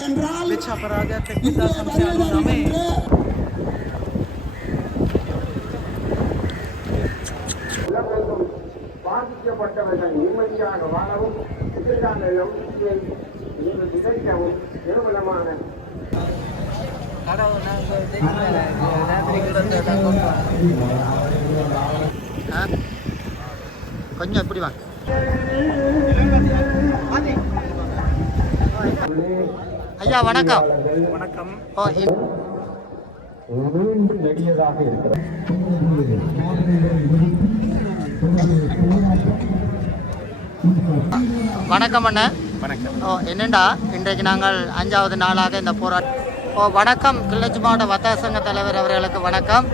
වෙච්ච අපරාධයක් එක්ක 1999 பாதிக்கப்பட்டவர்கள் நிம்மதியாக வாழவும் எதிர்கால நம்பிக்கையை விதைக்கவும் நிர்மலமான கொஞ்சம் எப்படி வாங்க ஐயா வணக்கம். வணக்கம். நெடியதாக இருக்கிறது. வணக்கம் அண்ணா. வணக்கம். என்னண்டா இன்றைக்கு நாங்கள் 5வது நாளாக இந்த போராட்டம். வணக்கம் கிளிநொச்சி மாவட்ட வர்த்தக சங்க தலைவர் அவர்களுக்கு வணக்கம்.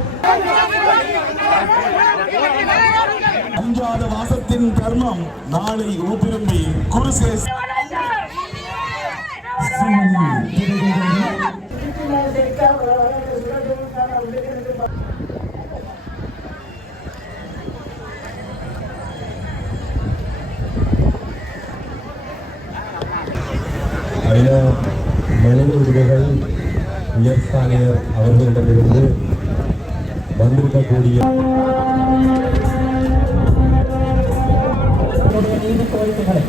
அஞ்சாத மாசத்தின் கர்மம் நாளை ஊபிரும்பி குருசே ஐநா மனித உரிமைகள் உயர்ஸ்தானியர் அவர்களிடமிருந்து வந்திருக்கக்கூடிய நீதி கோரிக்கைகளை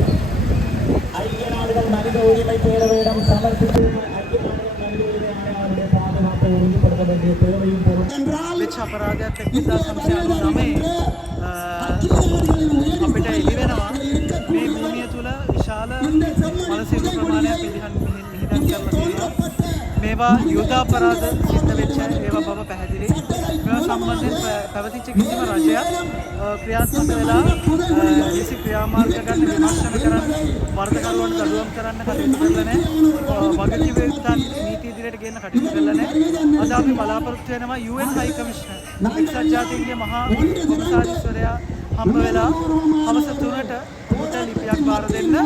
ஐக்கிய நாடுகள் மனித உரிமை பேரவையிடம் சமர்ப்பித்து ஐக்கிய நாடுகள் மனித உரிமை ஆணையாளருடைய பாதுகாப்பை உறுதிப்படுத்த வேண்டிய தேவையும் වෙච්ච අපරාධයක් එක්ක 1999 අපිට එළි වෙනවා මේ භූමිය තුල විශාල මනසික ප්‍රමාණයක් මිහිදන් කරලා තියෙනවා. මේවා යුද අපරාධ සිද්ධ වෙච්ච ඒවා බව පැහැදිලි. මේවා සම්බන්ධයෙන් පැවතිච්ච කිසිම රජයක් ක්‍රියාත්මක වෙලා කිසි ක්‍රියාමාර්ග ගන්න විමර්ශන කරන්න වර්ධකරුවන් දඩුවම් කරන්න කටයුතු කරලා නැහැ. වගකීම් නීති ඉදිරියට ගෙන්න කටයුතු කරලා නැහැ. අද අපි බලාපොරොත්තු වෙනවා UN හයි කමිෂනර් එක්සත් ජාතීන්ගේ මහා කොමසාරිස්වරයා හම්බ වෙලා හවස 3ට උට ලිපියක් බාර දෙන්න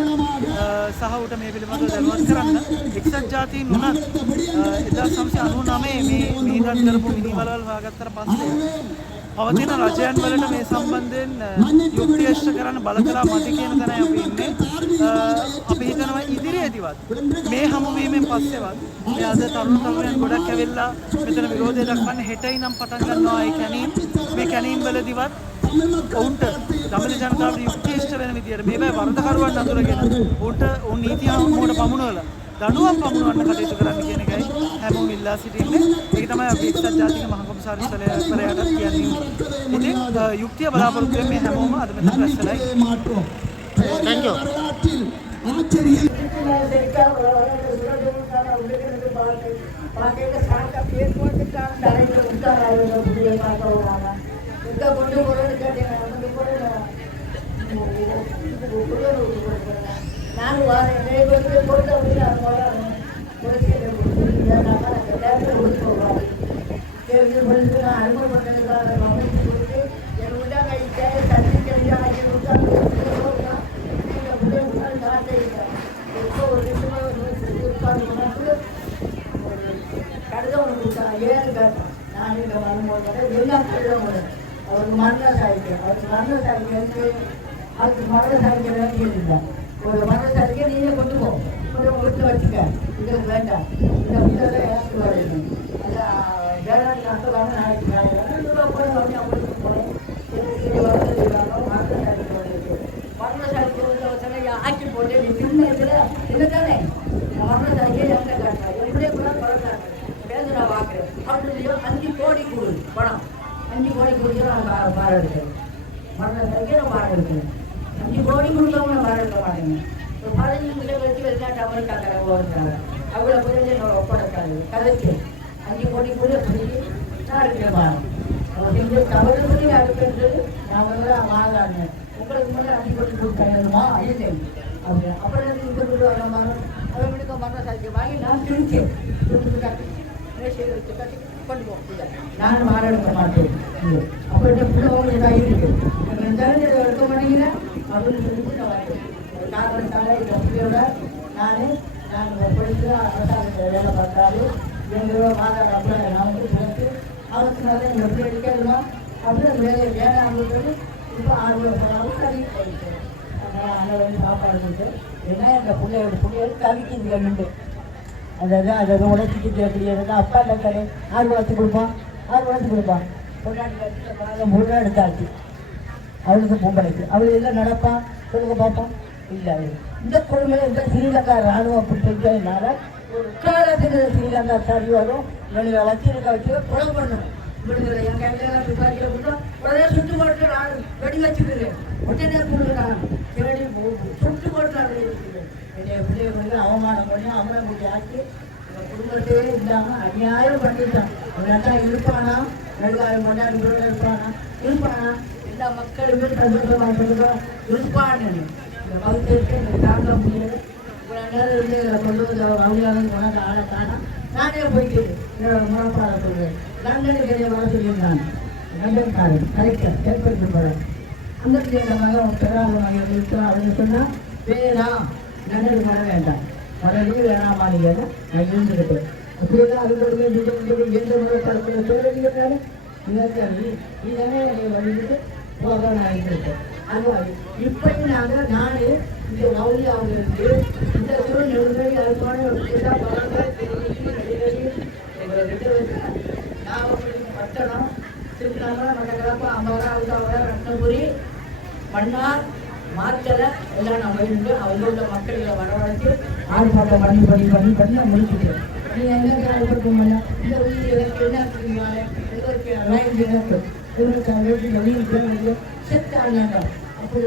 සහ උට මේ පිළිබඳව දැනුවත් කරන්න. එක්සත් ජාතීන් උනත් 1999 මේ මීදන් කරපු මිනිවලවල් හොයාගත්තට පස්සේ පවතින රජයන් වලට මේ සම්බන්ධයෙන් යුක්ති එෂ්ට කරන්න බල කළා මත කියන තැනයි අපි ඉන්නේ. අපි හිතනවා ඉදිරියේදීවත් මේ හමුවීමෙන් පස්සේවත් මේ අද තරුණ තරුණයන් ගොඩක් ඇවිල්ලා මෙතන විරෝධය දක්වන්න හෙටයි නම් පටන් ගන්නවා ඒ කැණීම්. මේ කැණීම් වලදීවත් ඔවුන්ට දමිළ ජනතාවට යුක්ති එෂ්ට වෙන විදියට මේවයි වරදකරුවන් අඳුරගෙන උන් නීති හමුවට පමුණුවලා දඬුවම් පමුණවන්න කටයුතු කරන්න කියන එකයි හැමෝම ඉල්ලා සිටින්නේ. ඒක තමයි අපි එක්සත් ජාතික මහ කොමසාරිස්වරයාට කියන්නේ. ඉතින් යුක්තිය බලාපොරොත්තු වෙන්නේ හැමෝම අද මෙතන රැස්වලා ඉන්නේ. Thank you. ನಾನು ಕೊಡ್ತಾ நாங்கள் வரும்போது எல்லாம் அவருக்கு மரண சாய்க்கு அவருக்கு மரண சாய்க்கு அதுக்கு மரண சாய்க்க வேண்டியதில்லை. ஒரு மரண சாய்க்க நீங்களே கொண்டு போ கொஞ்சம் வீட்டில் வச்சுக்க. இதுக்கு வேண்டாம் இந்த வீட்டில் எனக்கு வரணும் வேளாண் நாட்கள் வந்து நாளைக்கு போய் அவங்களுக்கு போனேன் மரண சாய்க்கு வருது. மரண சாய்க்கு ஆக்கி போட்டு நீ சின்ன இதில் இல்லை தானே மரண சாய்க்கே எங்கே காட்டுறேன் எப்படியே கூட பழகிறாங்க பேருந்து நான் பார்க்குறேன். அவங்களுக்கு 5 கோடி கொடு பணம் 5 கோடி கொடுத்து நான் பாடம் எடுக்கிறேன். மரண சாய்க்கே நான் பாடம் எடுக்கிறேன். 5 கோடி கொடுத்தவங்க நான் பாடம் எடுக்க மாட்டேங்க. ஒரு 15 நிமிஷம் வச்சு வெளிநாட்டு அமெரிக்காக்கார போகிறாங்க. அவ்வளோ போய் என்னோட ஒப்படைக்காது கதைக்கு 5 கோடி கூட சொல்லி நான் இருக்கிறேன் பாடம். செஞ்ச தவறு சொல்லி அடுக்கிறது நான் வந்து மாறாங்க உங்களுக்கு மட்டும் 5 கோடி கொடுத்தாங்கம்மா இல்லை அப்படி அப்புறம் இந்த வீடு வர மாதிரி அவன் வீட்டுக்கு மரண சாய்க்கு வாங்கி நான் திருச்சேன் கட்டி வச்சு கட்டி கொண்டு போக நான் மாற எடுக்க மாட்டேன். அப்போ இந்த பிள்ளை இருக்கு எனக்கு எடுக்க மாட்டேங்கிற அப்படின்னு சொல்லிட்டு நான் வரேன். காரணத்தால் இந்த பிள்ளையோட நாங்கள் படித்து அரசாங்கத்தில் வேலை பார்த்தாலும் எங்களோட மாதா அப்போ நான் வந்து சேர்த்து அவருக்கு எங்கள் பிள்ளை எடுக்கிறதுமா அப்படின்னு வேலை ஆரம்பிச்சது. இப்போ 6 வருஷம் கல்வி போயிட்டு அதனால் அங்கே வந்து சாப்பாடு கொடுத்து ஏன்னா எங்கள் பிள்ளையோட கவிக்குது கண்டு அதை உழைச்சிட்டு கேட்கலையே அப்பா இல்லை ஆறு உழைச்சி கொடுப்பான் 6 உழைச்சி கொடுப்பான் பொண்டாட்டி கட்சியில் முழுவதும் எடுத்தாச்சு அவளுக்கு பொம்பளைக்கு அவள் எல்லாம் நடப்பான் சொல்லுங்க பார்ப்போம் இல்லை இந்த குழுமையில இந்த ஸ்ரீலங்கா ராணுவம் அப்படி செஞ்சதுனால ஒரு காலத்தில் ஸ்ரீலங்கா சரி வரும் இவனுங்களை வச்சு கொலை பண்ணும் விடுதலை என் கையில துப்பாக்கியில் விட்டோம் உடனே சுட்டு போட்டு நான் வெடி வச்சுக்கிறேன் உடனே கொடுக்குறான் தேடி சுட்டு போட்டு நான் வெடி வச்சுக்கிறேன் என்னுடைய பிள்ளைய வந்து அவமானம் பண்ணி அவனை கூட்டி ஆக்கி எங்கள் குடும்பத்தையே இல்லாமல் அநியாயம் பண்ணிட்டான் அவனாட்டா இருப்பானா நடுவாரம் கொண்டாடி இருப்பானா எல்லா மக்களுமே சந்தோஷமாக இருப்பான்னு இந்த பகுதிக்கு எனக்கு தாங்க முடியாது இவ்வளோ நேரம் இருந்து கொண்டு வந்து அவங்களாலும் கொண்டாந்து ஆளை காணா நானே போயிட்டு என்னோட முறப்பாட சொல்வேன் லண்டனுக்கு என்னை வர சொல்லியிருந்தாங்க லண்டன்காரன் கரெக்டாக ஏற்படுத்தி போகிறேன் அந்த பிள்ளைங்க மகன் பெறாத மகன் இருக்கிறோம் அப்படின்னு சொன்னால் வேணாம் லண்டனுக்கு வர வேண்டாம் வரவே வேணாமா நீங்கள் நான் இருந்துக்கிட்டேன் அப்படியெல்லாம் அதுக்கு எந்த முறைப்படத்தில் சொல்லுறீங்க இதே என்னை வழிவிட்டு போக நான் இருந்திருக்கேன் அதுவாக இப்பயும் நானே இந்த மௌலியாவிலிருந்து இந்த நெடுங்கடி அதுக்கான பட்டணம் திருச்சிராப்பள்ளம் மட்டக்களப்பு அம்பகரா உதாவரா ரத்னபுரி மன்னார் மாத்தலை எல்லாம் நான் போயிட்டு அவங்களோட மக்களை வரவழைச்சு ஆர்ப்பாட்டம் பண்ணி நான் முடிச்சுக்கிறேன் நீங்கள் என்ன ஆர்ப்பாட்டம் இந்த உயிர் எனக்கு என்ன எங்களுக்கு வீட்டுக்கு செத்தாங்க அப்படி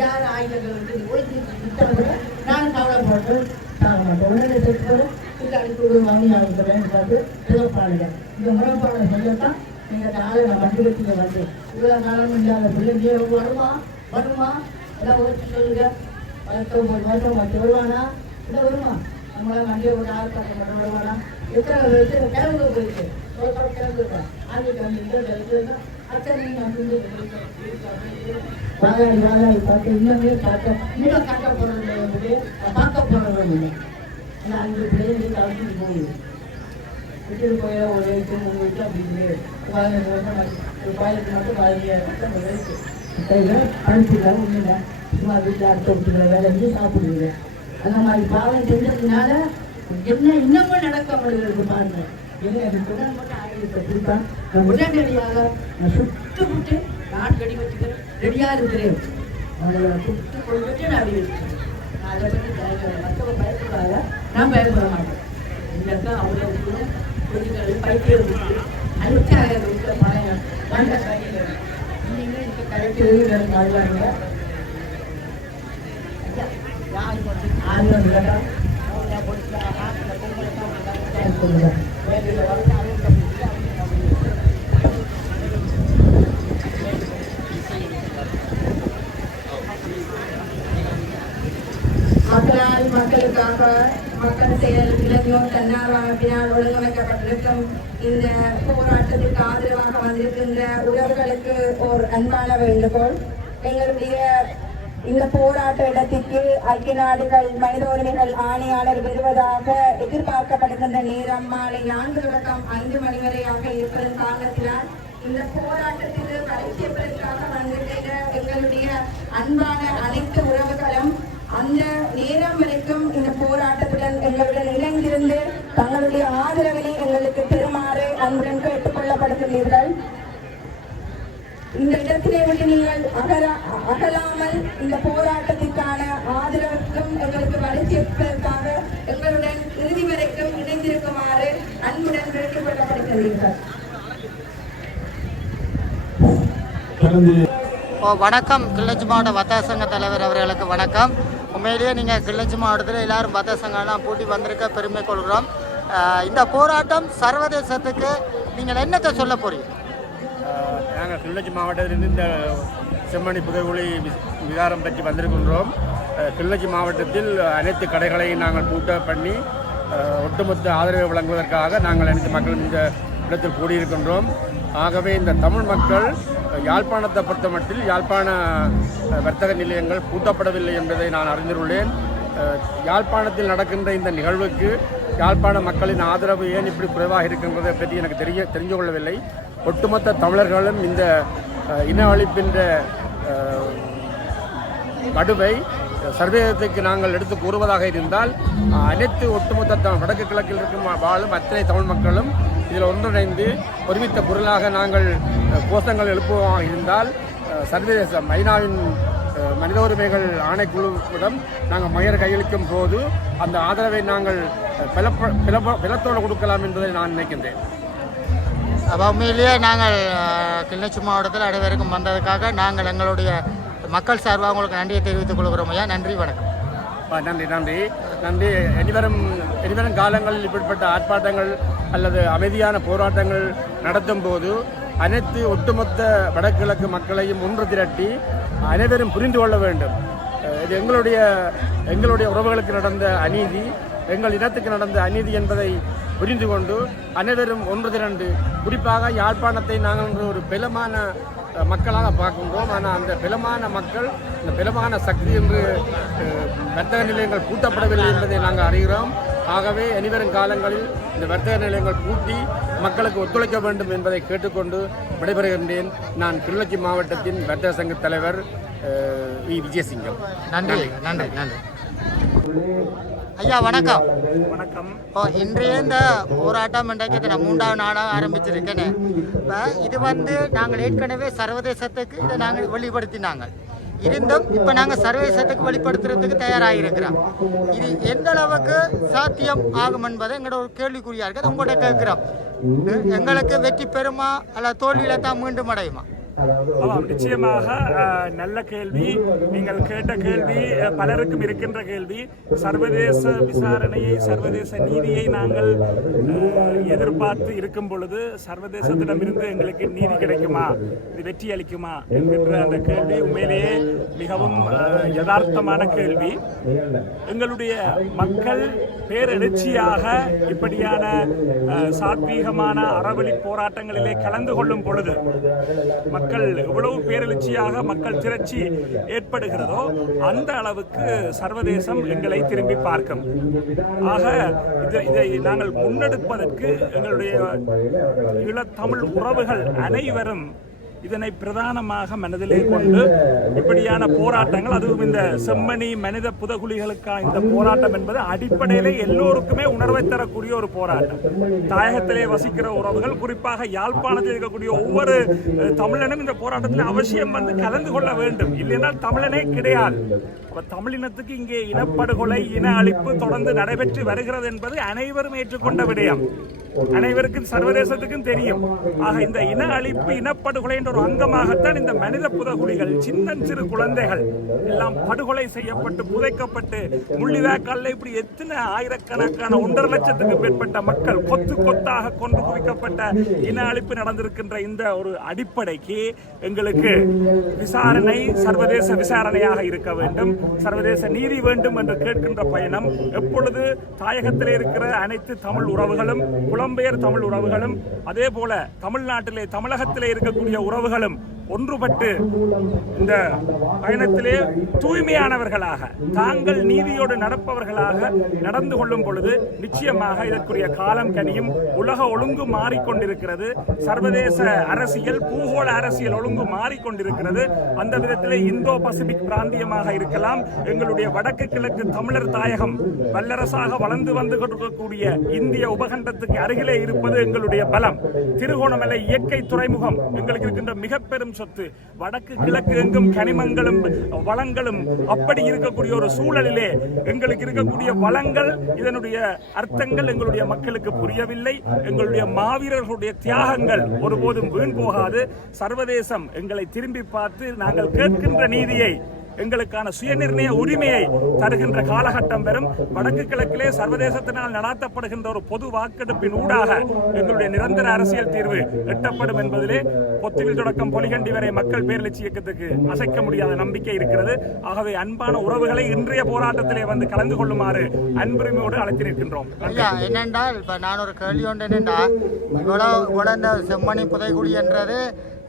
யார் ஆயுதங்கள் ஒழிச்சு நான் கவலைப்பட்டு தாங்க மாட்டேன் உடனே செத்து அடிப்படை வாங்கி ஆகுறேன் பார்த்து சிறப்பாடுங்க இந்த முறைப்பாடை சொல்லத்தான் நீங்கள் ஆளை நான் மண்டபத்துக்கு வந்து இவ்வளோ காலம் இல்லாத பிள்ளைங்க வருமா எல்லாம் ஓச்சு சொல்லுங்க 19 வருஷம் வச்சு வருவானா இல்லை வருமா நம்மளால வண்டியை ஒரு ஆர்ப்பாட்டம் பண்ண வருவானா எத்தனை வருஷம் கிளம்பு போயிருக்கு கிளம்பு இருக்கேன் ஆங்கிட்டு அத்தனை வாதாடி பார்த்து இன்னுமே பார்க்க இன்னும் காட்ட போகிறது பார்க்க போகிறது இல்லை ஏன்னா 5 பிள்ளைங்க கலந்துட்டு போகுது விட்டு போய் ஒரு வயசு 3 வயசு அப்படி 15 வருஷம் ஒரு பாயலுக்கு மட்டும் 15,000 வயசு அனுப்பிட்டாலும் ஒன்றுங்க சும்மா வீட்டில் அடுத்த விட்டுக்கிற வேலை செஞ்சு சாப்பிடுவீங்க அந்த மாதிரி பாவம் செஞ்சதுனால என்ன இன்னமும் நடக்க முடியாது பாருங்க எனக்கு உடனே மட்டும் ஆயுதத்தை கொடுத்தான் நான் உடனடியாக நான் சுட்டு விட்டு நான் கடி வச்சுக்கிறேன் ரெடியாக இருக்கிறேன் அவங்கள சுட்டு கொள்விட்டு நான் அடி வச்சுக்கிறேன் நான் அதை பற்றி மற்றவங்க பயப்படாத நான் பயப்பட மாட்டேன் இந்த அவ்வளோ கொஞ்சம் பைத்தியம் அழுத்த பழைய வந்த கையில் நீங்கள் இந்த கரெக்டு வாழ்வாங்க ஆயுதம் கேட்டால் மக்களுக்காக மக்கள் செயல் இளைஞர் தன்னார்வ அமைப்பினால் ஒழுங்கமைக்கப்பட்டிருக்கும் இந்த போராட்டத்திற்கு ஆதரவாக வந்திருக்கின்ற உறவுகளுக்கு ஒரு அன்பான வேண்டுகோள் எங்களுடைய இந்த போராட்ட இடத்திற்கு ஐக்கிய நாடுகள் மனித உரிமைகள் ஆணையாளர் வருவதாக எதிர்பார்க்கப்படுகின்ற நேரம் மாலை 4 தொடக்கம் 5 மணி வரையாக இருப்பதன் காரணத்தினால் இந்த போராட்டத்திற்கு பரிசீலிப்பதற்காக வந்திருக்கிற எங்களுடைய அன்பான அனைத்து உறவுகளும் அந்த நேரம் வரைக்கும் இந்த போராட்டத்துடன் எங்களுடன் இணைந்திருந்து தங்களுடைய ஆதரவினை எங்களுக்கு பெறுமாறு அன்புடன் கேட்டுக் கொள்ளப்படுகிறீர்கள். இந்த இடத்திலே விட்டு நீங்கள் அகலாமல் இந்த போராட்டத்திற்கான ஆதரவுக்கும் எங்களுக்கு வலியுறுத்துவதற்காக எங்களுடன் இறுதி வரைக்கும் இணைந்திருக்குமாறு அன்புடன் கேட்டுக் கொள்ளப்படுகிறீர்கள். வணக்கம். கிளிநொச்சி மாவட்ட வர்த்தக சங்க தலைவர் அவர்களுக்கு வணக்கம். உண்மையிலேயே நீங்கள் கிளிநொச்சி மாவட்டத்தில் எல்லாரும் வர்த்தக சங்கம்லாம் பூட்டி வந்திருக்க பெருமை கொள்கிறோம். இந்த போராட்டம் சர்வதேசத்துக்கு நீங்கள் என்னத்தை சொல்ல போறீங்க? நாங்கள் கிளிநொச்சி மாவட்டத்திலிருந்து இந்த செம்மணி புதைகுழி விகாரம் பற்றி வந்திருக்கின்றோம். கிளிநொச்சி மாவட்டத்தில் அனைத்து கடைகளையும் நாங்கள் கூட்ட பண்ணி ஒட்டுமொத்த ஆதரவை வழங்குவதற்காக நாங்கள் அனைத்து மக்களும் இந்த இடத்தில் கூடியிருக்கின்றோம். ஆகவே இந்த தமிழ் மக்கள் யாழ்ப்பாணத்தை பொறுத்த மட்டில் யாழ்ப்பாண வர்த்தக நிலையங்கள் பூட்டப்படவில்லை என்பதை நான் அறிந்துள்ளேன். யாழ்ப்பாணத்தில் நடக்கின்ற இந்த நிகழ்வுக்கு யாழ்ப்பாண மக்களின் ஆதரவு ஏன் இப்படி குறைவாக இருக்கின்றதை பற்றி எனக்கு தெரிந்து கொள்ளவில்லை. ஒட்டுமொத்த தமிழர்களும் இந்த இன அழிப்பின்ற வடுவை சர்வதேசத்துக்கு நாங்கள் எடுத்து கூறுவதாக இருந்தால் அனைத்து ஒட்டுமொத்த வடக்கு கிழக்கில் இருக்கும் வாழும் அத்தனை தமிழ் மக்களும் இதில் ஒன்றிணைந்து ஒருமித்த பொருளாக நாங்கள் கோஷங்கள் எழுப்புவதாக இருந்தால் சர்வதேச ஐநாவின் மனித உரிமைகள் ஆணைக்குழுவிடம் நாங்கள் மயர் கையளிக்கும் போது அந்த ஆதரவை நாங்கள் பலத்தோடு கொடுக்கலாம் என்பதை நான் நினைக்கின்றேன். உண்மையிலேயே நாங்கள் கிளிநொச்சி மாவட்டத்தில் அனைவருக்கும் வந்ததுக்காக நாங்கள் எங்களுடைய மக்கள் சார்பாக உங்களுக்கு நன்றியை தெரிவித்துக் கொள்கிறோம் ஐயா. நன்றி, வணக்கம். நன்றி நன்றி நன்றி. இனிவரும் காலங்களில் இப்படிப்பட்ட ஆர்ப்பாட்டங்கள் அல்லது அமைதியான போராட்டங்கள் நடத்தும் போது அனைத்து ஒட்டுமொத்த வடகிழக்கு மக்களையும் ஒன்று திரட்டி அனைவரும் புரிந்து கொள்ள வேண்டும். இது எங்களுடைய உறவுகளுக்கு நடந்த அநீதி, எங்கள் இனத்துக்கு நடந்த அநீதி என்பதை புரிந்து கொண்டு அனைவரும் ஒன்று திரண்டு, குறிப்பாக யாழ்ப்பாணத்தை நாங்கள் ஒரு பலமான மக்களாக பார்க்கின்றோம். ஆனால் அந்த பலமான மக்கள், இந்த பலமான சக்தி என்று வர்த்தக நிலையங்கள் பூட்டப்படவில்லை என்பதை நாங்கள் அறிகிறோம். ஆகவே இனிவரும் காலங்களில் இந்த வர்த்தக நிலையங்கள் பூட்டி மக்களுக்கு ஒத்துழைக்க வேண்டும் என்பதை கேட்டுக்கொண்டு விடைபெறுகின்றேன். நான் கிளிநொச்சி மாவட்டத்தின் வர்த்தக சங்க தலைவர் விஜயசிங்கம். நன்றி நன்றி நன்றி ஐயா. வணக்கம். வணக்கம். இன்றைய இந்த போராட்டம் இன்றைக்கு 3வது நாளாக ஆரம்பிச்சிருக்கேன்னு இது நாங்கள் ஏற்கனவே சர்வதேசத்துக்கு இதை நாங்கள் வெளிப்படுத்தினாங்க. இருந்தும் இப்போ நாங்கள் சர்வதேசத்துக்கு வெளிப்படுத்துறதுக்கு தயாராக இருக்கிறோம். இது எந்த அளவுக்கு சாத்தியம் ஆகும் என்பதை எங்களோட ஒரு கேள்விக்குறியா இருக்குது. உங்கள்கிட்ட கேட்குறோம், எங்களுக்கு வெற்றி பெறுமா அல்ல தோல்வியில தான் மீண்டும் அடையுமா? நிச்சயமாக நல்ல கேள்வி. நீங்கள் கேட்ட கேள்வி பலருக்கும் இருக்கின்ற கேள்வி. சர்வதேச விசாரணையை, சர்வதேச நீதியை நாங்கள் எதிர்பார்த்து இருக்கும் பொழுது சர்வதேசத்திடமிருந்து எங்களுக்கு நீதி கிடைக்குமா, இது வெற்றி அளிக்குமா என்கின்ற அந்த கேள்வி உண்மையிலேயே மிகவும் யதார்த்தமான கேள்வி. எங்களுடைய மக்கள் பேரெழுச்சியாக இப்படியான சாத்வீகமான அறவழி போராட்டங்களிலே கலந்து கொள்ளும் பொழுது, மக்கள் எவ்வளவு பேரெழுச்சியாக மக்கள் திரட்சி ஏற்படுகிறதோ அந்த அளவுக்கு சர்வதேசம் எங்களை திரும்பி பார்க்கும். ஆக இதை நாங்கள் முன்னெடுப்பதற்கு எங்களுடைய ஈழத்தமிழ் உறவுகள் அனைவரும் இதனை பிரதானமாக மனதிலே கொண்டு இப்படியான போராட்டங்கள், அதுவும் இந்த செம்மணி மனித புதகுலிகளுக்கான இந்த போராட்டம் என்பது அடிப்படையிலே எல்லோருக்குமே உணர்வை தரக்கூடிய ஒரு போராட்டம். தாயகத்திலே வசிக்கிற உறவுகள், குறிப்பாக யாழ்ப்பாணத்தில் இருக்கக்கூடிய ஒவ்வொரு தமிழனும் இந்த போராட்டத்தில் அவசியம் கலந்து கொள்ள வேண்டும். இல்லையென்றால் தமிழனே கிடையாது. தமிழினத்துக்கு இங்கே இனப்படுகொலை, இன அழிப்பு தொடர்ந்து நடைபெற்று வருகிறது என்பது அனைவரும் ஏற்றுக்கொண்ட விடயம். அனைவருக்கும் சர்வதேசத்துக்கும் தெரியும். ஆக இந்த இன அழிப்பு, இனப்படுகொலை என்ற ஒரு அங்கமாகத்தான் இந்த மனித புதகுலிகள், சின்னஞ்சிறு குழந்தைகள் எல்லாம் படுகொலை செய்யப்பட்டு புதைக்கப்பட்டு முள்ளிவாய்க்காலில் இப்படி எத்தனை ஆயிரக்கணக்கான 1.5 லட்சத்துக்கு மேற்பட்ட மக்கள் கொத்து கொத்தாக கொண்டு குவிக்கப்பட்ட இன அழிப்பு நடந்திருக்கின்ற இந்த ஒரு அடிப்படைக்கு எங்களுக்கு விசாரணை சர்வதேச விசாரணையாக இருக்க வேண்டும், சர்வதேச நீதி வேண்டும் என்று கேட்கின்ற பயணம் எப்பொழுது தாயகத்திலே இருக்கிற அனைத்து தமிழ் உறவுகளும், புலம்பெயர் தமிழ் உறவுகளும், அதே போல தமிழ்நாட்டிலே தமிழகத்திலே இருக்கக்கூடிய உறவுகளும் ஒன்றுபட்டு இந்த பயணத்திலே தூய்மையானவர்களாக, தாங்கள் நீதியோடு நடப்பவர்களாக நடந்து கொள்ளும் பொழுது நிச்சயமாக இதற்குரிய காலம் கனியும். உலக ஒழுங்கு மாறிக்கொண்டிருக்கிறது. சர்வதேச அரசியல், பூகோள அரசியல் ஒழுங்கு மாறிக்கொண்டிருக்கிறது. அந்த விதத்திலே இந்தோ பசிபிக் பிராந்தியமாக இருக்கலாம், எங்களுடைய வடக்கு கிழக்கு தமிழர் தாயகம் வல்லரசாக வளர்ந்து வந்து கொண்டிருக்கக்கூடிய இந்திய உபகண்டத்துக்கு அருகிலே இருப்பது எங்களுடைய பலம். திருகோணமலை இயற்கை துறைமுகம் எங்களுக்கு இருக்கின்ற மிக பெரும் சொத்து. வடக்கு கிழக்கு எங்கும் கனிமங்களும் வளங்களும் அப்படி இருக்கக்கூடிய ஒரு சூழலிலே எங்களுக்கு இருக்கக்கூடிய வளங்கள், இதனுடைய அர்த்தங்கள் எங்களுடைய மக்களுக்கு புரியவில்லை. எங்களுடைய மாவீரர்களுடைய தியாகங்கள் ஒருபோதும் வீண் போகாது. சர்வதேசம் எங்களை திரும்பி பார்த்து நாங்கள் கேட்கின்ற நீதியை, எங்களுக்கான சுயநிர்ணய உரிமையை தருகின்ற காலகட்டம் வரும். வடக்கு கிழக்கிலே சர்வதேசத்தினால் நடாத்தப்படுகின்ற ஒரு பொது வாக்கெடுப்பின் ஊடாக எங்களுடைய நிரந்தர அரசியல் தீர்வு எட்டப்படும் என்பதிலே பொத்துவில் தொடக்கம் பொலிகண்டி வரை மக்கள் பேரெழுச்சி இயக்கத்துக்கு அசைக்க முடியாத நம்பிக்கை இருக்கிறது. ஆகவே அன்பான உறவுகளை இன்றைய போராட்டத்திலே கலந்து கொள்ளுமாறு அன்புரிமையோடு அழைத்திருக்கின்றோம். என்னென்றால் இப்ப நான் ஒரு கேள்வி ஒன்று என்னென்றா, இவ்வளவு செம்மணி புதைகுழி என்றது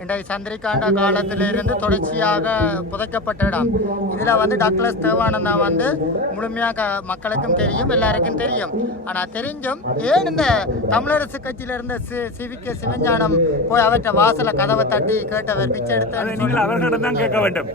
இன்றைய சந்திரிகாண்ட காலத்திலிருந்து தொடர்ச்சியாக புதைக்கப்பட்ட இடம். இதில் வந்து டக்ளஸ் தேவானந்தா வந்து முழுமையாக மக்களுக்கும் தெரியும், எல்லாருக்கும் தெரியும். ஆனால் தெரிஞ்சும் ஏன் இந்த தமிழரசு கட்சியில இருந்த சிவிகே சிவஞானம் போய் அவற்றை வாசல கதவை தட்டி கேட்டவர் பிச்சை எடுத்த நீங்கள் அவர்களிடம் தான் கேட்க வேண்டும்.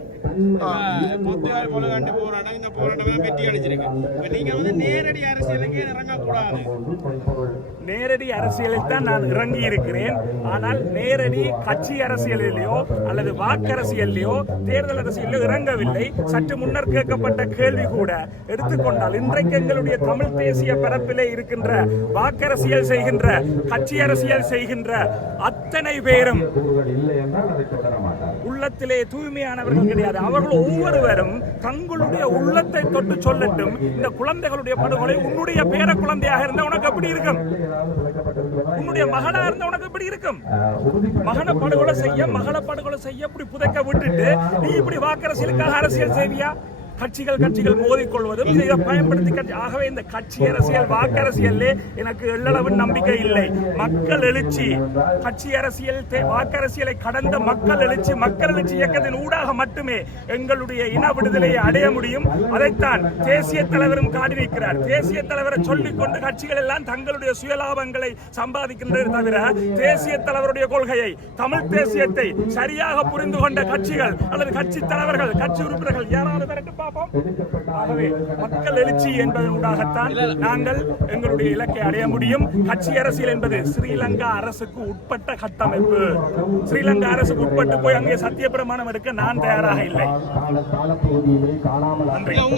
நேரடி அரசியலில் தான் நான் இறங்கி இருக்கிறேன். ஆனால் நேரடி கட்சி அரசியலிலேயோ அல்லது வாக்கரசியலிலேயோ தேர்தல் அரசியலிலோ இறங்கவில்லை. சற்று முன்னர் கேட்கப்பட்ட கேள்வி கூட எடுத்துக்கொண்டால் இன்றைக்கு எங்களுடைய தமிழ் தேசிய பரப்பிலே இருக்கின்ற வாக்கரசியல் செய்கின்ற கட்சி அரசியல் செய்கின்ற அத்தனை பேரும் உள்ளத்திலே தூய்மையானவர்கள் கிடையாது. அவர்கள் ஒவ்வொருவரும் தங்களுடைய உள்ளத்தை தொட்டு சொல்லட்டும். இந்த குழந்தைகளுடைய படுகொலை உன்னுடைய பேர குழந்தையாக இருந்தா உனக்கு எப்படி இருக்கும்? உன்னுடைய மகனா இருந்தா உனக்கு எப்படி இருக்கும்? மகனை படுகொலை செய்ய மகளை படுகொலை செய்ய இப்படி புதைக்க விட்டுட்டு நீ இப்படி வாக்கரசியலுக்காக அரசியல் செய்வியா? கட்சிகள் மோதிக்கொள்வதும் இதை பயன்படுத்தி ஆகவே இந்த கட்சி அரசியல் வாக்கரசியலே எனக்கு எள்ளளவு நம்பிக்கை இல்லை. மக்கள் எழுச்சி கட்சி அரசியல் வாக்கரசியலை கடந்த மக்கள் எழுச்சி இயக்கத்தின் ஊடாக மட்டுமே எங்களுடைய இன விடுதலையை அடைய முடியும். அதைத்தான் தேசிய தலைவரும் காட்டி நிற்கிறார். தேசிய தலைவரை சொல்லிக் கொண்டு கட்சிகள் எல்லாம் தங்களுடைய சுயலாபங்களை சம்பாதிக்கின்றதை தவிர தேசிய தலைவருடைய கொள்கையை தமிழ் தேசியத்தை சரியாக புரிந்து கொண்ட கட்சிகள் அல்லது கட்சி தலைவர்கள் கட்சி உறுப்பினர்கள் யாராவது வரட்டும். ஆகவே மக்கள் எழுச்சி என்பதற்காகத்தான் நாங்கள் எங்களுடைய இலக்கை அடைய முடியும். கட்சி அரசியல் என்பது ஸ்ரீலங்கா அரசுக்கு உட்பட்ட கட்டமைப்பு. ஸ்ரீலங்கா அரசுக்கு உட்பட்டு போய் அங்கே சத்திய பிரமாணம் எடுக்க நான் தயாராக இல்லை.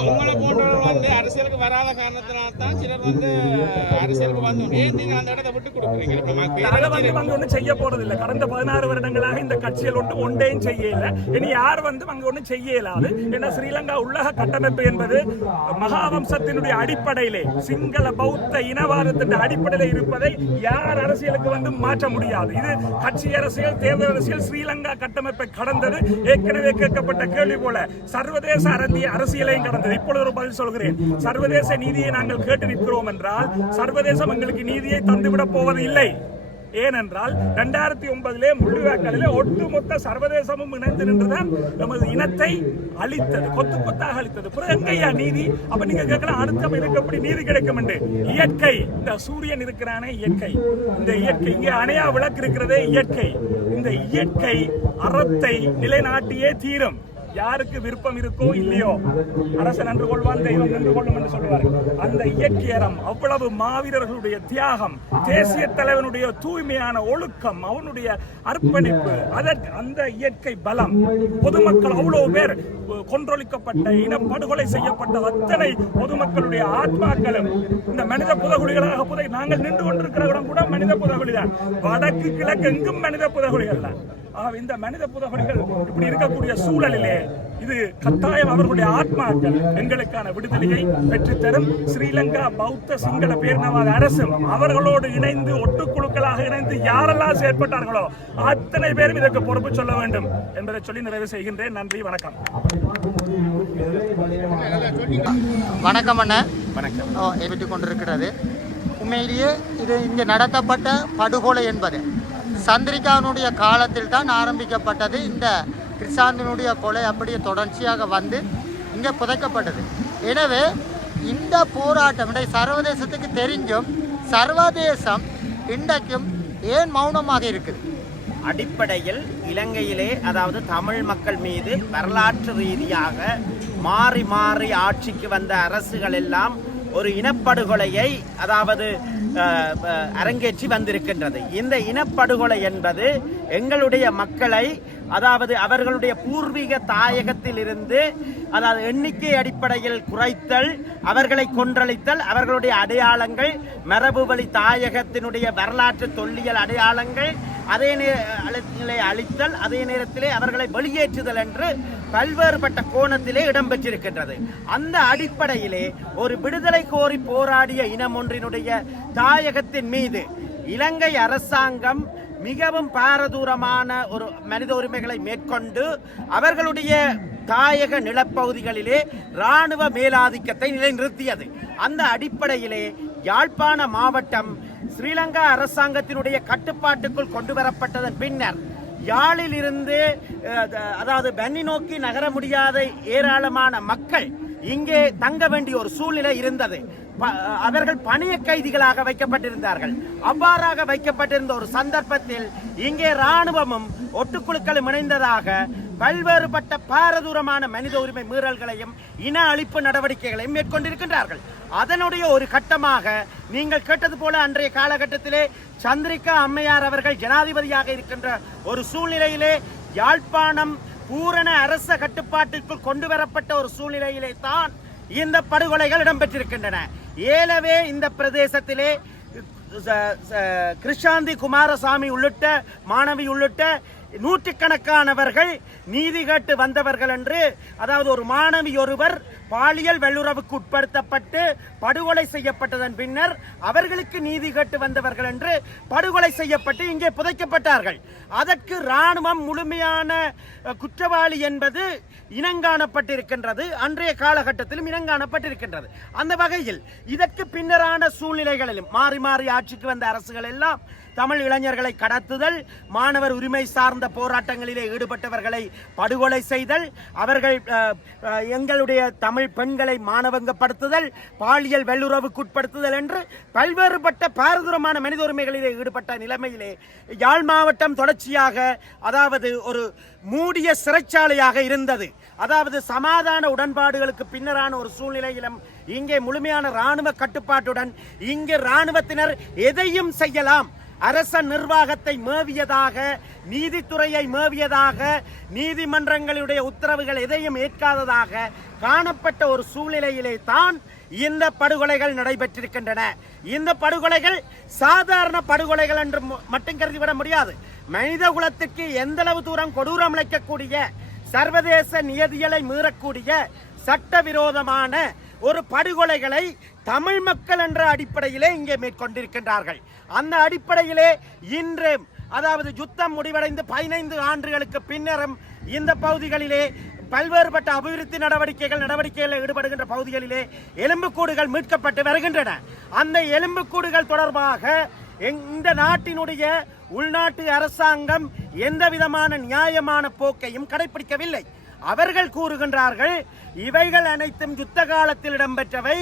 உங்களை போன்றவர்கள் வந்து அரசியலுக்கு வராத காரணத்தினால்தான் சிலர் வந்து அரசியலுக்கு வந்து அந்த இடத்தை விட்டு கொடுக்குறீங்க. ஒன்றும் செய்ய போறதில்லை. கடந்த 16 வருடங்களாக இந்த கட்சியில் ஒன்றையும் செய்யல. இனி யார் வந்து அங்க ஒன்றும் செய்ய இயலாது. ஏன்னா ஸ்ரீலங்கா உலக கட்டமைப்பு என்பது மகாவம்சத்தினுடைய அடிப்படையிலே சிங்கள பௌத்த இனவாதத்தின் அடிப்படையில் இருப்பதை யார் அரசியலுக்கு வந்து மாற்ற முடியாது. இது கட்சி அரசியல் தேர்தல் அரசியல் ஸ்ரீலங்கா கட்டமைப்பை கடந்தது. ஏற்கனவே கேட்கப்பட்ட கேள்வி போல சர்வதேச அரசியலையும் கடந்தது. இப்பொழுது ஒரு பதில் சொல்கிறேன். சர்வதேச நீதியை நாங்கள் கேட்டு நிற்கிறோம் என்றால் சர்வதேசம் எங்களுக்கு நீதியை தந்துவிடப் போவது இல்லை. ஏனென்றால் 2009 முள்ளிவாய்க்காலிலே ஒட்டுமொத்த சர்வதேசமும் இணைந்து நின்றுதான் நமது இனத்தை அழித்தது, கொத்து கொத்தாக அழித்தது. எங்கய்யா நீதி? அப்ப நீங்க கேட்கலாம் அடுத்த எனக்கு எப்படி நீதி கிடைக்கும் என்று. இயற்கை, இந்த சூரியன் இருக்கிறானே இயற்கை, இந்த இயற்கை இங்கே அணையா விளக்கு இருக்கிறதே இயற்கை. இந்த இயற்கை அறத்தை நிலைநாட்டியே தீரும். யாருக்கு விருப்பம் இருக்கோ இல்லையோ அரசன் நன்று கொள்வான் தெய்வம் நன்று கொள்ளும் என்று சொல்வார்கள். அந்த இயற்கையறம் அவ்வளவு மாவீரர்களுடைய தியாகம், தேசிய தலைவனுடைய தூய்மையான ஒழுக்கம், அவனுடைய அர்ப்பணிப்பு, அந்த இயற்கை பலம், பொதுமக்கள் அவ்வளவு பேர் கொன்றொழிக்கப்பட்ட இனப்படுகொலை செய்யப்பட்ட அத்தனை பொதுமக்களுடைய ஆத்மாக்களும் இந்த மனித புதகுலிகளாக நாங்கள் நின்று கொண்டிருக்கிற இடம் கூட மனித புதகுலிதான். வடக்கு கிழக்கு எங்கும் மனித புதகுலிகள் தான். இந்த மனித புதகுலிகள் இப்படி இருக்கக்கூடிய சூழலிலே இது கட்டாயம் அவர்களுடைய ஆத்மாக்கள் எங்களுக்கான விடுதலையை பெற்றுத்தரும். ஸ்ரீலங்கா பௌத்த சிங்கள பேரினவாத அரசும் அவர்களோடு இணைந்து ஒட்டுக்குழுக்களாக இணைந்து யாரெல்லாம் செயற்பட்டார்களோ அத்தனை பேரும் இதற்கு பொறுப்பு சொல்ல வேண்டும் என்பதை சொல்லி நிறைவு செய்கின்றேன். நன்றி, வணக்கம். வணக்கம் அண்ணா. வணக்கம். ஏற்பட்டு கொண்டிருக்கிறது. உண்மையிலேயே இது இங்கே நடத்தப்பட்ட படுகொலை என்பது சந்திரிகாவினுடைய காலத்தில் தான் ஆரம்பிக்கப்பட்டது. இந்த கிருஷாந்தினுடைய கொலை அப்படியே தொடர்ச்சியாக வந்து இங்கே புதைக்கப்பட்டது. எனவே இந்த போராட்டம் சர்வதேசத்துக்கு தெரிஞ்சும் சர்வதேசம் இன்றைக்கும் ஏன் மௌனமாக இருக்குது? அடிப்படையில் இலங்கையிலே அதாவது தமிழ் மக்கள் மீது வரலாற்று ரீதியாக மாறி மாறி ஆட்சிக்கு வந்த அரசுகள் எல்லாம் ஒரு இனப்படுகொலையை அதாவது அரங்கேற்றி வந்திருக்கின்றது. இந்த இனப்படுகொலை என்பது எங்களுடைய மக்களை அதாவது அவர்களுடைய பூர்வீக தாயகத்தில் இருந்து அதாவது எண்ணிக்கை அடிப்படையில் குறைத்தல், அவர்களை கொன்றளித்தல், அவர்களுடைய அடையாளங்கள் மரபு வழி தாயகத்தினுடைய வரலாற்று தொல்லியல் அடையாளங்கள் அதே நேரத்திலே அழித்தல், அதே நேரத்திலே அவர்களை வெளியேற்றுதல் என்று பல்வேறுபட்ட கோணத்திலே இடம்பெற்றிருக்கின்றது. அந்த அடிப்படையிலே ஒரு விடுதலை கோரி போராடிய இனம் ஒன்றினுடைய தாயகத்தின் மீது இலங்கை அரசாங்கம் மிகவும் பாரதூரமான ஒரு மனித உரிமைகளை மேற்கொண்டு அவர்களுடைய தாயக நிலப்பகுதிகளிலே இராணுவ மேலாதிக்கத்தை நிலைநிறுத்தியது. அந்த அடிப்படையிலே யாழ்ப்பாண மாவட்டம் ஸ்ரீலங்கா அரசாங்கத்தினுடைய கட்டுப்பாட்டுக்குள் கொண்டு வரப்பட்டதன் பின்னர் யாழில் இருந்து அதாவது பன்னி நோக்கி நகர முடியாத ஏராளமான மக்கள் இங்கே தங்க வேண்டிய ஒரு சூழ்நிலை இருந்தது. அவர்கள் பணிய கைதிகளாக வைக்கப்பட்டிருந்தார்கள். அவ்வாறாக வைக்கப்பட்டிருந்த ஒரு சந்தர்ப்பத்தில் இங்கே இராணுவமும் ஒட்டுக்குழுக்களும் இணைந்ததாக பல்வேறுபட்ட பாரதூரமான மனித உரிமை மீறல்களையும் இன அழிப்பு நடவடிக்கைகளையும் மேற்கொண்டிருக்கின்றார்கள். அதனுடைய ஒரு கட்டமாக நீங்கள் கேட்டது போல அன்றைய காலகட்டத்திலே சந்திரிகா அம்மையார் அவர்கள் ஜனாதிபதியாக இருக்கின்ற ஒரு சூழ்நிலையிலே யாழ்ப்பாணம் பூரண அரச கட்டுப்பாட்டிற்குள் கொண்டு வரப்பட்ட ஒரு சூழ்நிலையிலே தான் இந்த படுகொலைகள் இடம்பெற்றிருக்கின்றன. ஏலவே இந்த பிரதேசத்திலே கிருஷாந்தி குமாரசாமி உள்ளிட்ட மாணவி உள்ளிட்ட நூற்றுக்கணக்கானவர்கள் நீதி கேட்டு வந்தவர்கள் என்று, அதாவது ஒரு மாணவி ஒருவர் பாலியல் வல்லுறவுக்கு உட்படுத்தப்பட்டு படுகொலை செய்யப்பட்டதன் பின்னர் அவர்களுக்கு நீதி கேட்டு வந்தவர்கள் என்று படுகொலை செய்யப்பட்டு இங்கே புதைக்கப்பட்டார்கள். அதற்கு இராணுவம் முழுமையான குற்றவாளி என்பது இனங்காணப்பட்டிருக்கின்றது. அன்றைய காலகட்டத்திலும் இனங்காணப்பட்டிருக்கின்றது. அந்த வகையில் இதற்கு பின்னரான சூழ்நிலைகளிலும் மாறி மாறி ஆட்சிக்கு வந்த அரசுகள் எல்லாம் தமிழ் இளைஞர்களை கடத்துதல், மாணவர் உரிமை சார்ந்த போராட்டங்களிலே ஈடுபட்டவர்களை படுகொலை செய்தல், அவர்கள் எங்களுடைய தமிழ் பெண்களை மானவங்கப்படுத்துதல், பாலியல் வல்லுறவுக்குட்படுத்துதல் என்று பல்வேறுபட்ட பாரதூரமான மனித உரிமைகளிலே ஈடுபட்ட நிலைமையிலே யாழ் மாவட்டம் தொடர்ச்சியாக அதாவது ஒரு மூடிய சிறைச்சாலையாக இருந்தது. அதாவது சமாதான உடன்பாடுகளுக்கு பின்னரான ஒரு சூழ்நிலையிலும் இங்கே முழுமையான இராணுவ கட்டுப்பாட்டுடன் இங்கே இராணுவத்தினர் எதையும் செய்யலாம், அரச நிர்வாகத்தை மேவியதாக, நீதித்துறையை மேவியதாக, நீதிமன்றங்களுடைய உத்தரவுகள் எதையும் ஏற்காததாக காணப்பட்ட ஒரு சூழ்நிலையிலே தான் இந்த படுகொலைகள் நடைபெற்றிருக்கின்றன. இந்த படுகொலைகள் சாதாரண படுகொலைகள் என்று மட்டும் கருதிவிட முடியாது. மனித குலத்திற்கு எந்த அளவு தூரம் கொடூரம் இழைக்கக்கூடிய, சர்வதேச நியதிகளை மீறக்கூடிய சட்டவிரோதமான ஒரு படுகொலைகளை தமிழ் மக்கள் என்ற அடிப்படையிலே இங்கே மேற்கொண்டிருக்கின்றார்கள். அந்த அடிப்படையிலே இன்று அதாவது யுத்தம் முடிவடைந்து 15 ஆண்டுகளுக்கு பின்னரும் இந்த பகுதிகளிலே பல்வேறுபட்ட அபிவிருத்தி நடவடிக்கைகளில் ஈடுபடுகின்ற பகுதிகளிலே எலும்புக்கூடுகள் மீட்கப்பட்டு வருகின்றன. அந்த எலும்புக்கூடுகள் தொடர்பாக இந்த நாட்டினுடைய உள்நாட்டு அரசாங்கம் எந்த விதமான நியாயமான போக்கையும் கடைபிடிக்கவில்லை. அவர்கள் கூறுகின்றார்கள் இவைகள் அனைத்தும் யுத்த காலத்தில் இடம்பெற்றவை,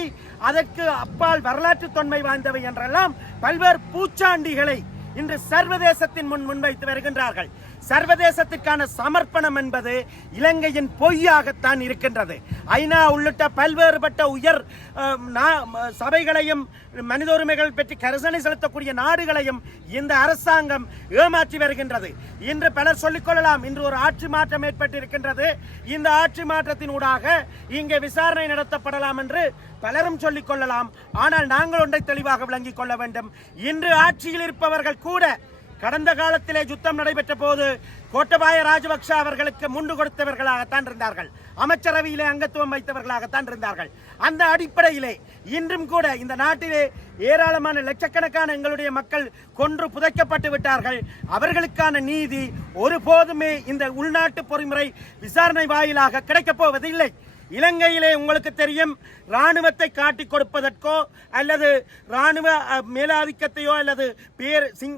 அதற்கு அப்பால் வரலாற்று தொன்மை வாய்ந்தவை என்றெல்லாம் பல்வேறு பூச்சாண்டிகளை இன்று சர்வதேசத்தின் முன்வைத்து வருகின்றார்கள். சர்வதேசத்திற்கான சமர்ப்பணம் என்பது இலங்கையின் பொய்யாகத்தான் இருக்கின்றது. ஐநா உள்ளிட்ட பல்வேறுபட்ட உயர் சபைகளையும் மனித உரிமைகள் பற்றி கரிசனை செலுத்தக்கூடிய நாடுகளையும் இந்த அரசாங்கம் ஏமாற்றி வருகின்றது. இன்று பலர் சொல்லிக்கொள்ளலாம், இன்று ஒரு ஆட்சி மாற்றம் ஏற்பட்டிருக்கின்றது, இந்த ஆட்சி மாற்றத்தினூடாக இங்கே விசாரணை நடத்தப்படலாம் என்று பலரும் சொல்லிக் கொள்ளலாம். ஆனால் நாங்கள் ஒன்றை தெளிவாக விளங்கிக் கொள்ள வேண்டும். இன்று ஆட்சியில் இருப்பவர்கள் கூட கடந்த காலத்திலே யுத்தம் நடைபெற்ற போது கோட்டபாய ராஜபக்ஷ அவர்களுக்கு முண்டு கொடுத்தவர்களாகத்தான் இருந்தார்கள், அமைச்சரவையிலே அங்கத்துவம் வைத்தவர்களாகத்தான் இருந்தார்கள். அந்த அடிப்படையிலே இன்றும் கூட இந்த நாட்டிலே ஏராளமான லட்சக்கணக்கான எங்களுடைய மக்கள் கொன்று புதைக்கப்பட்டு விட்டார்கள். அவர்களுக்கான நீதி ஒருபோதுமே இந்த உள்நாட்டு பொறிமுறை விசாரணை வாயிலாக கிடைக்கப் போவதில்லை. இலங்கையிலே உங்களுக்கு தெரியும், இராணுவத்தை காட்டிக் கொடுப்பதற்கோ அல்லது இராணுவ மேலாதிக்கத்தையோ அல்லது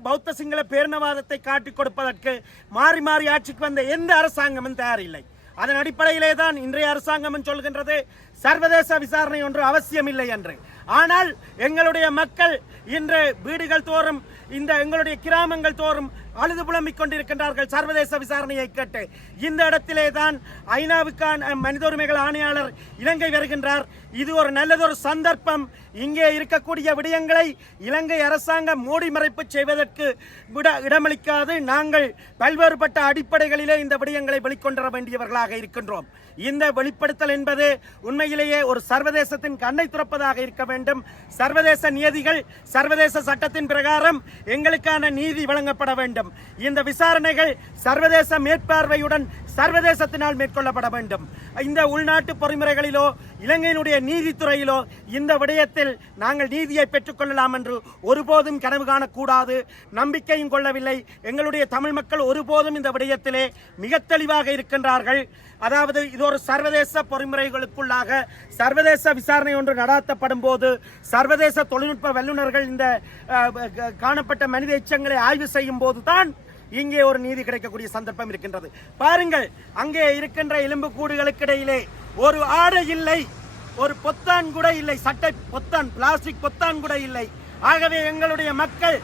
பௌத்த சிங்கள பேரினவாதத்தை காட்டிக் கொடுப்பதற்கு மாறி மாறி ஆட்சிக்கு வந்த எந்த அரசாங்கமும் தயாரில்லை. அதன் அடிப்படையிலே தான் இன்றைய அரசாங்கம் சொல்கின்றது சர்வதேச விசாரணை ஒன்று அவசியமில்லை என்று. ஆனால் எங்களுடைய மக்கள் இன்று வீடுகள் தோறும், இந்த எங்களுடைய கிராமங்கள் தோறும் அழுது புலம்பிக் கொண்டிருக்கின்றார்கள் சர்வதேச விசாரணையை கேட்டு. இந்த இடத்திலே தான் ஐநாவுக்கான மனித உரிமைகள் ஆணையாளர் இலங்கை வருகின்றார். இது ஒரு நல்லதொரு சந்தர்ப்பம். இங்கே இருக்கக்கூடிய விடயங்களை இலங்கை அரசாங்கம் மூடி மறைப்பு செய்வதற்கு இடமளிக்காது. நாங்கள் பல்வேறுபட்ட அடிப்படைகளிலே இந்த விடயங்களை வெளிக்கொண்டு வர வேண்டியவர்களாக இருக்கின்றோம். இந்த வெளிப்படுத்தல் என்பது உண்மையிலேயே ஒரு சர்வதேசத்தின் கண்ணை துறப்பதாக இருக்க வேண்டும். சர்வதேச நியதிகள், சர்வதேச சட்டத்தின் பிரகாரம் எங்களுக்கான நீதி வழங்கப்பட வேண்டும். இந்த விசாரணைகள் சர்வதேச மேற்பார்வையுடன் சர்வதேசத்தினால் மேற்கொள்ளப்பட வேண்டும். இந்த உள்நாட்டு பொறிமுறைகளிலோ இலங்கையினுடைய நீதித்துறையிலோ இந்த விடயத்தில் நாங்கள் நீதியை பெற்றுக்கொள்ளலாம் என்று ஒருபோதும் கனவு காணக்கூடாது, நம்பிக்கையும் கொள்ளவில்லை. எங்களுடைய தமிழ் மக்கள் ஒருபோதும் இந்த விடயத்திலே மிக தெளிவாக இருக்கின்றார்கள். அதாவது இது ஒரு சர்வதேச பொறிமுறைகளுக்குள்ளாக சர்வதேச விசாரணை ஒன்று நடாத்தப்படும் போது சர்வதேச தொழில்நுட்ப வல்லுநர்கள் இந்த காணப்பட்ட மனித எச்சங்களை ஆய்வு செய்யும் போது தான் இங்கே ஒரு நீதி கிடைக்கக்கூடிய சந்தர்ப்பம் இருக்கின்றது. பாருங்கள், அங்கே இருக்கின்ற எலும்பு கூடுகளுக்கு இடையிலே ஒரு ஆடை இல்லை, ஒரு பொத்தான் கூட இல்லை, சட்டை பொத்தான், பிளாஸ்டிக் பொத்தான் கூட இல்லை. ஆகவே எங்களுடைய மக்கள்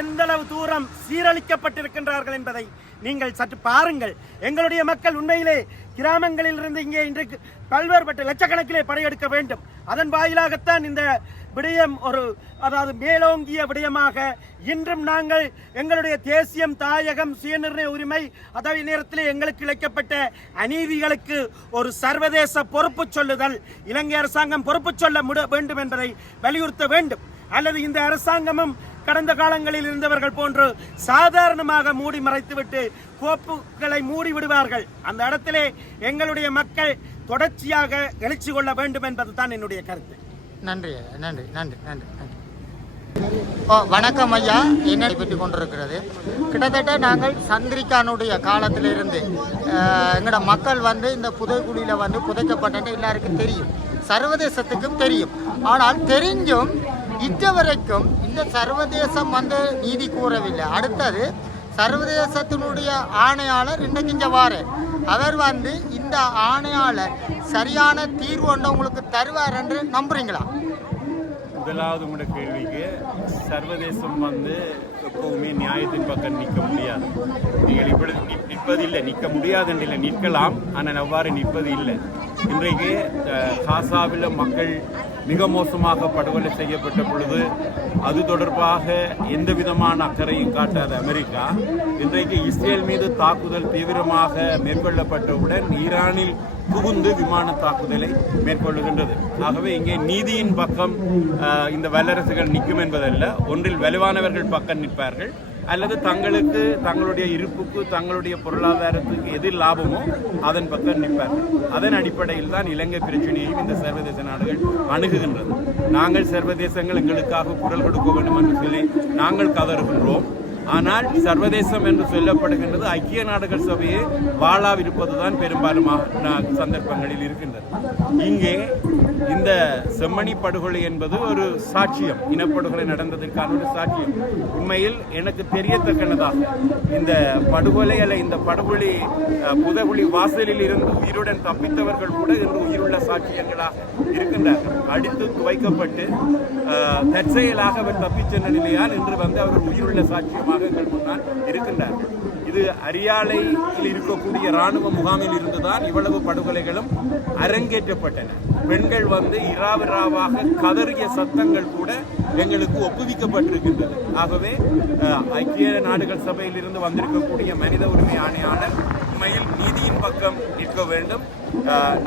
எந்தளவு தூரம் சீரழிக்கப்பட்டிருக்கின்றார்கள் என்பதை நீங்கள் சற்று பாருங்கள். எங்களுடைய மக்கள் உண்மையிலே கிராமங்களில் இருந்து இங்கே இன்றைக்கு பல்வேறுபட்ட லட்சக்கணக்கிலே படையெடுக்க வேண்டும். அதன் வாயிலாகத்தான் இந்த விடயம் அதாவது மேலோங்கிய விடயமாக இன்றும் நாங்கள் எங்களுடைய தேசியம், தாயகம், சுயநிர்ணய உரிமை, அதே நேரத்தில் எங்களுக்கு இழைக்கப்பட்ட அநீதிகளுக்கு ஒரு சர்வதேச பொறுப்பு சொல்லுதல், இலங்கை அரசாங்கம் பொறுப்பு சொல்ல வேண்டும் என்பதை வலியுறுத்த வேண்டும். அல்லது இந்த அரசாங்கமும் கடந்த காலங்களில் இருந்தவர்கள் போன்று சாதாரணமாக மூடி மறைத்துவிட்டு கோப்புகளை மூடி விடுவார்கள். அந்த இடத்திலே எங்களுடைய மக்கள் தொடர்ச்சியாக எழுச்சி கொள்ள வேண்டும் என்பதுதான் என்னுடைய கருத்து. நன்றி நன்றி நன்றி நன்றி நன்றி. வணக்கம் ஐயா. என்ன பெற்று கொண்டிருக்கிறது, கிட்டத்தட்ட நாங்கள் சந்திரிகானுடைய காலத்திலிருந்து எங்களோட மக்கள் இந்த புதைக்குழியில் புதைக்கப்பட்ட எல்லாருக்கும் தெரியும், சர்வதேசத்துக்கும் தெரியும். ஆனால் தெரிஞ்சும் இதுவரைக்கும் இந்த சர்வதேசம் நீதி கூறவில்லை. அடுத்தது சர்வதேசத்தினுடைய ஆணையாளர் இன்றைக்கு இங்கே அவர் இந்த ஆணையாளர் சரியான தீர்வு ஒன்று உங்களுக்கு தருவார் என்று நம்புறீங்களா? முதலாவது உங்களோட கேள்விக்கு, சர்வதேசம் எப்பவுமே நியாயத்தின் பக்கம் நிற்க முடியாது. நீங்கள் இப்பொழுது நிற்பதில்லை, நிற்க முடியாது என்று இல்லை, நிற்கலாம், ஆனால் அவ்வாறு நிற்பது இல்லை. இன்றைக்கு காசாவில் மக்கள் மிக மோசமாக படுகொலை செய்யப்பட்ட பொழுது அது தொடர்பாக எந்த விதமான அக்கறையும் காட்டாத அமெரிக்கா இன்றைக்கு இஸ்ரேல் மீது தாக்குதல் தீவிரமாக மேற்கொள்ளப்பட்டவுடன் ஈரானில் புகுந்து விமான தாக்குதலை மேற்கொள்ளுகின்றது. ஆகவே இங்கே நீதியின் பக்கம் இந்த வல்லரசுகள் நிற்கும் என்பதல்ல, ஒன்றில் வலுவானவர்கள் பக்கம் நிற்பார்கள், அல்லது தங்களுக்கு தங்களுடைய இருப்புக்கு தங்களுடைய பொருளாதாரத்துக்கு எது லாபமோ அதன் பக்கம் நிற்பார்கள். அதன் அடிப்படையில் தான் இலங்கை பிரச்சனையையும் இந்த சர்வதேச நாடுகள் அணுகுகின்றது. நாங்கள் சர்வதேசங்கள் எங்களுக்காக குரல் கொடுக்க வேண்டும் என்று சொல்லி நாங்கள் கதறுகின்றோம். ஆனால் சர்வதேசம் என்று சொல்லப்படுகின்றது ஐக்கிய நாடுகள் சபையே வாழாவிருப்பதுதான் பெரும்பாலுமான சந்தர்ப்பங்களில் இருக்கின்றது. இங்கே இந்த செம்மணி படுகொலை என்பது ஒரு சாட்சியம், இனப்படுகொலை நடந்ததற்கான ஒரு சாட்சியம். உண்மையில் எனக்கு தெரியத்தக்கனதாக இந்த படுகொலை அல்ல இந்த படுகொலை புதகுழி வாசலில் இருந்து உயிருடன் தப்பித்தவர்கள் கூட இன்று உயிருள்ள சாட்சியங்களாக இருக்கின்றார்கள். அடித்து துவைக்கப்பட்டு தற்செயலாக அவர் தப்பிச் சென்ற நிலையால் இன்று அவர் உயிருள்ள சாட்சியமாக எங்கள் முன்னால் இருக்கின்றார்கள். இது அரியாலையில் இருக்கக்கூடிய இராணுவ முகாமில் இருந்துதான் இவ்வளவு படுகொலைகளும் அரங்கேற்றப்பட்டன. பெண்கள் இராவிராவாக கதறிய சத்தங்கள் கூட எங்களுக்கு ஒப்புவிக்கப்பட்டிருக்கின்றது. ஆகவே ஐக்கிய நாடுகள் சபையில் இருந்து வந்திருக்கக்கூடிய மனித உரிமை ஆணையாளர் உண்மையில் நீதியின் பக்கம் நிற்க வேண்டும்.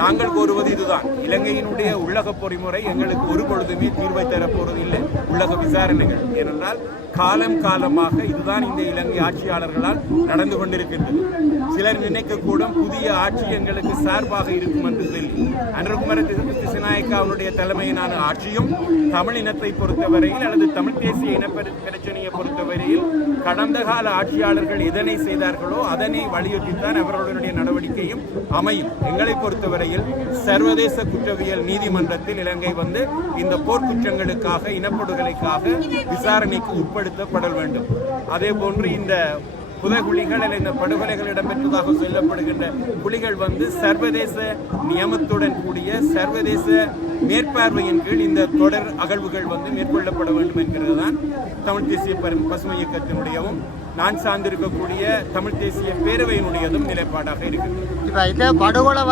நாங்கள் கோருவது இதுதான், இலங்கையினுடைய உள்ளக பொறிமுறை எங்களுக்கு ஒரு பொழுதுமே தீர்வை தரப்போறது இல்லை. உள்ளக விசாரணைகள் ஏனென்றால் காலம் காலமாக இதுதான் இந்த இலங்கை ஆட்சியாளர்களால் நடந்து கொண்டிருக்கின்றது. சிலர் நினைக்கக்கூடும் புதிய ஆட்சி எங்களுக்கு சார்பாக இருக்கும் என்று சொல்லி. அன்றகுமர திசுநாயக்கா அவருடைய தலைமையிலான ஆட்சியும் தமிழ் இனத்தை பொறுத்தவரையில் அல்லது தமிழ் தேசிய இன பிரச்சனையை பொறுத்தவரையில் கடந்த கால ஆட்சியாளர்கள் எதனை செய்தார்களோ அதனை வலியுறுத்தித்தான் அவர்களுடைய நடவடிக்கையும் அமையும். எங்களை பொறுத்தவரையில் சர்வதேச குற்றவியல் நீதிமன்றத்தில் இலங்கை இந்த போர்க்குற்றங்களுக்காக இனப்படுகொலைக்காக விசாரணைக்கு உட்படுத்தப்பட வேண்டும். அதே போன்று இந்த புதைகுழிகள் அல்ல இந்த படுகொலைகள் இடம்பெற்றதாக சொல்லப்படுகின்ற குழிகள் சர்வதேச நியமத்துடன் கூடிய சர்வதேச மேற்பார்வையின் கீழ் இந்த தொடர் அகழ்வுகள் மேற்கொள்ளப்பட வேண்டும் என்கிறது தான் தமிழ் தேசிய பசுமை இயக்கத்தினுடையவும் நான் சார்ந்திருக்கக்கூடிய தமிழ் தேசிய பேரவையினுடையதும் நிலைப்பாடாக இருக்கிறது. இப்போ இந்த படுகொலை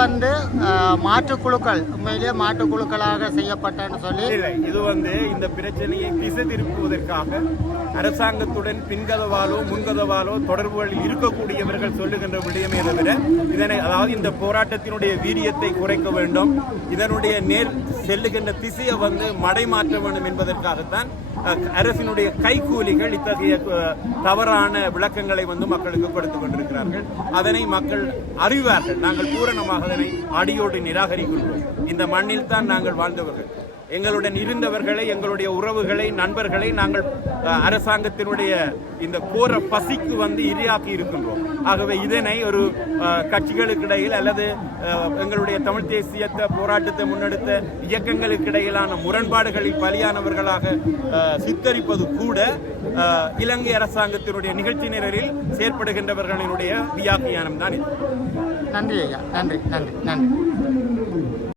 மாற்றுக்குழுக்கள் உண்மையிலேயே மாற்றுக்குழுக்களாக செய்யப்பட்டன்னு சொல்லி இல்லை, இது இந்த பிரச்சனையை திசை திருப்புவதற்காக அரசாங்கத்துடன் பின்கதவாலோ முன்கதவாலோ தொடர்புகளில் இருக்கக்கூடியவர்கள் சொல்லுகின்ற விடயமே தவிர இதனை அதாவது இந்த போராட்டத்தினுடைய வீரியத்தை குறைக்க வேண்டும், இதனுடைய நேர் செல்லுகின்ற திசையை மடைமாற்ற வேண்டும் என்பதற்காகத்தான் அரசினுடைய கைக்கூலிகள் இத்தகைய தவறான விளக்கங்களை மக்களுக்கு கொடுத்துக் கொண்டிருக்கிறார்கள். அதனை மக்கள் அறிவார்கள். நாங்கள் பூரணமாக அதனை அடியோடு நிராகரிக்கின்றோம். இந்த மண்ணில் தான் நாங்கள் வாழ்ந்தவர்கள். எங்களுடன் இருந்தவர்களை, எங்களுடைய உறவுகளை, நண்பர்களை நாங்கள் அரசாங்கத்தினுடைய இந்த கோர பசிக்கு இரையாக்கி இருக்கின்றோம். ஆகவே இதனை ஒரு கட்சிகளுக்கு இடையில் அல்லது எங்களுடைய தமிழ் தேசியத்தை போராட்டத்தை முன்னெடுத்த இயக்கங்களுக்கு இடையிலான முரண்பாடுகளில் பலியானவர்களாக சித்தரிப்பது கூட இலங்கை அரசாங்கத்தினுடைய நிகழ்ச்சி நிரலில் செயற்படுகின்றவர்களினுடைய வியாக்கியானம் தான் இது. நன்றி ஐயா, நன்றி நன்றி நன்றி.